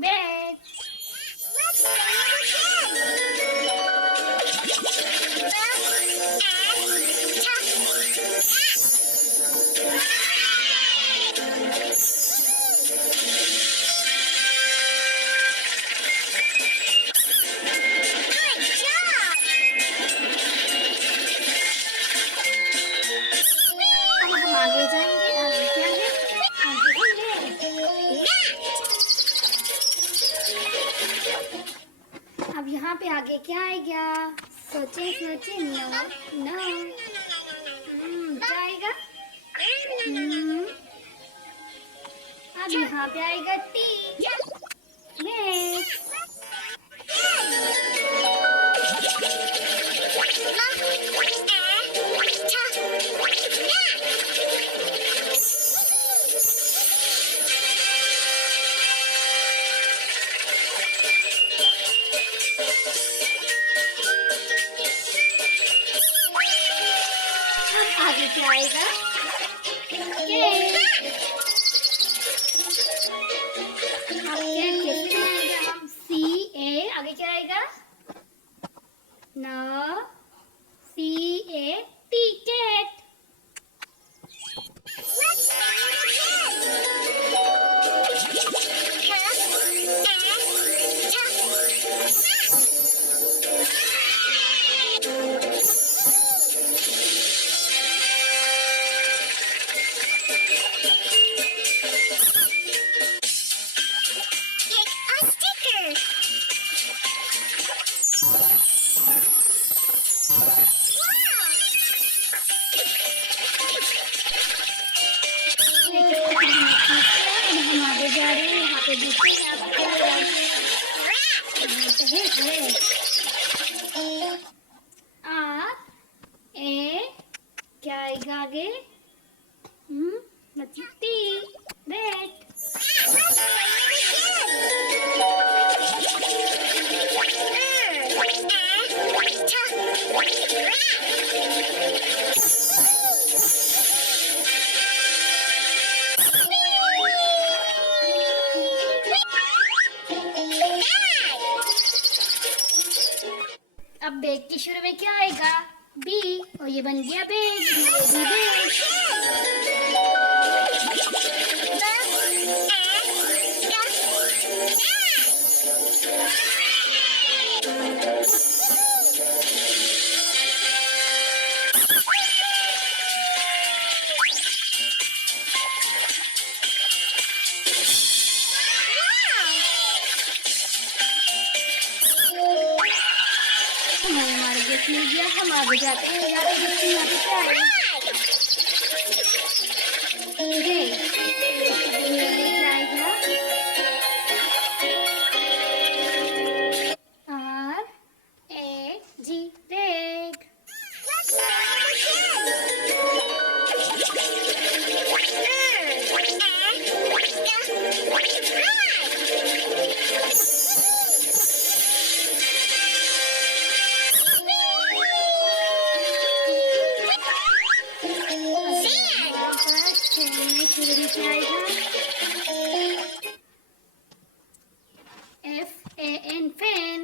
bed. Let's say अब हम आगे जाएंगे, आगे क्या है, आगे है। अब यहाँ पे आगे क्या आएगा? सोचे सोचे, नो नो, क्या आएगा? अब यहाँ पे आएगा टी। नेक्स्ट आगे क्या आएगा? अब कैट कैसे बनाएंगे हम? सी ए, आगे क्या आएगा? न सी ए टी, कैट। हम आगे जा रहे हैं, यहाँ पे देखते हैं आप क्या है। आ ए क्या आएगा आगे? मतलब टी, रेड। अब बैग के शुरू में क्या आएगा? बी, और ये बन गया बैग। हमारे देख लीजिए, हम आगे जाते हैं, यहाँ पे देखते हैं यहाँ पे क्या है। क्या आएगा? आर ए जी, रेग। Fan.